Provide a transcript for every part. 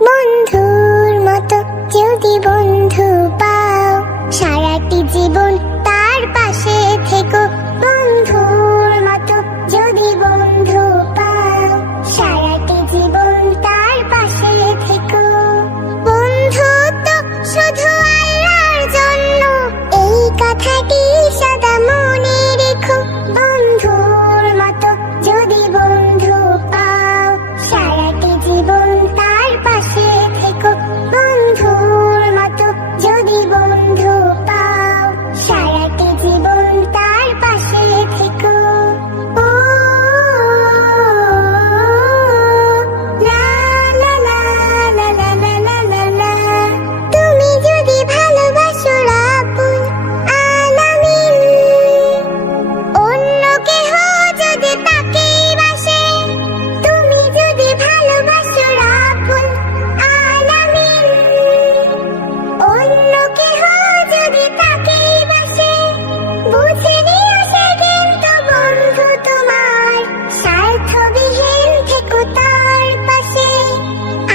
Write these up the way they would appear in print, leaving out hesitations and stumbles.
বন্ধুর মতো যদি বন্ধু পাও, সারাটি জীবন তার পাশে থেকো। বন্ধুর মতো যদি বন্ধু পাও, সারাটি জীবন তার পাশে থেকো। বন্ধুত্ব শুধু আল্লাহর জন্য, এই কথাটি সদা মনে রেখো। বন্ধুর মতো যদি বন্ধু পাও, সারাটি জীবন তার পাশে থেকো। বন্ধুর মতো যদি বন্ধু পাও, সারাটি জীবন তার পাশে থেকো। ও লা লা লা লা লা লা লা লা লা। তুমি যদি ভালোবাসো রাব্বুল আলামিন, অন্য কেহ যদি তাকেই বাসে। তুমি যদি ভালোবাসো রাব্বুল আলামিন, অন্য কেহ যদি তাকেই বাসে। বুঝে নিও সে কিন্তু বন্ধু তোমার, স্বার্থবিহীন থেকো তার পাশে।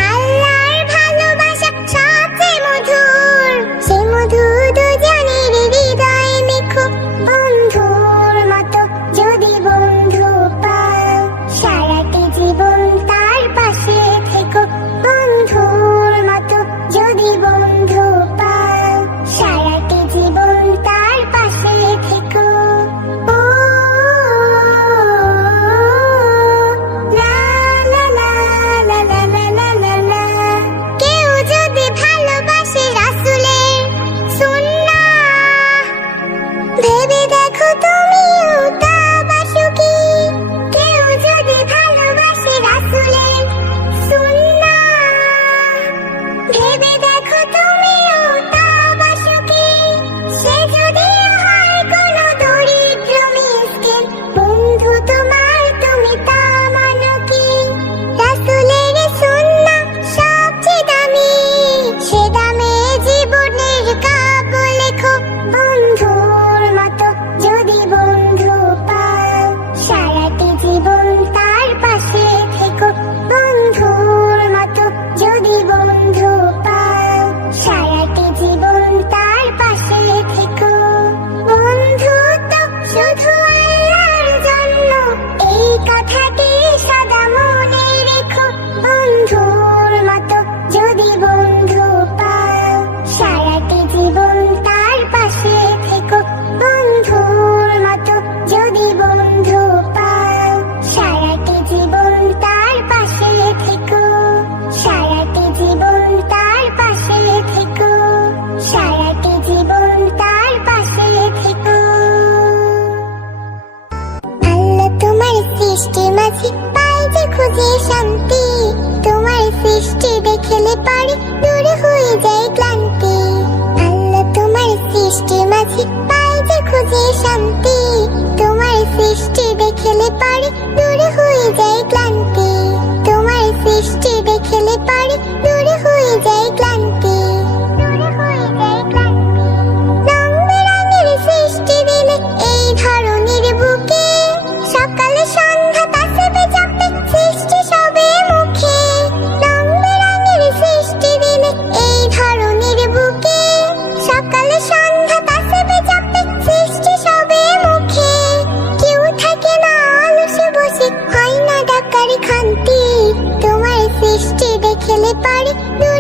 আল্লাহর ভালোবাসা সবচেয়ে মধুর, সে মধু দুজনের হৃদয়ে মেখো। বন্ধুর মতো যদি বন্ধু পাও, সারাটি জীবন তার পাশে থেকো। বন্ধুর মতো যদি বন্ধু পাও, সারাটি জীবন তার পাশে থেকো। ও লা লা লা লা লা লা লা লা লা। কেউ যদি ভালোবাসে রাসূলের সুন্নাহ, ভেবে দেখো তুমিও তা বাসো কি। কেউ যদি ভালোবাসে রাসূলের সুন্নাহ, ভেবে দেখো তুমিও তা বাসো কি। সে যদি হয় কোনো দরিদ্র মিসকিন, বন্ধু তোমার তুমি তা মানো কি। রাসূলের সুন্নাহ সবচেয়ে দামি, সে দামে জীবনের কাব্য লেখো। বন্ধুর মতো যদি বন্ধু পাও, সারাটি জীবন তার পাশে থেকো। বন্ধুর মতো যদি বন্ধু পাও, সারাটি জীবন তার পাশে থেকো। বন্ধুত্ব শুধু আল্লাহর জন্য, এই কথাটি সদা মনে রেখো। বন্ধুর মতো যদি বন্ধু পাও, সারাটি জীবন তার পাশে থেকো। বন্ধুর মতো যদি বন্ধু পাও, সারাটি জীবন তার পাশে থেকো। সারাটি জীবন তার পাশে থেকো। সারাটি জীবন তার পাশে থেকো। আল্লাহ তোমার সৃষ্টির মাঝে পাই যে খুঁজে শান্তি। তোমার সৃষ্টি দেখলে পারে দূর হয়ে যায় ক্লান্তি। আল্লাহ তোমার সৃষ্টির মাঝে পাই যে খুঁজে শান্তি। তোমার সৃষ্টি দেখলে পারে দূর হয়ে যায় ক্লান্তি। তোমার সৃষ্টি দেখলে পারে দূর হয়ে যায় ক্লান্তি। দূর হয়ে যায় ক্লান্তি। রং বেরঙের সৃষ্টি দিলে এই ধরনের বুকে, সকালে সন্ধ্যা তাসবিহ জপে সৃষ্টি সবে মুখে। রং বেরঙের সৃষ্টি দিলে এই ধরনের বুকে, সকালে সন্ধ্যা তাসবিহ জপে সৃষ্টি সবে মুখে। কেউ থাকে না আলসে বসে, হয় না ডাকার খান্তি। তোমার সৃষ্টি দেখলে পারে দূর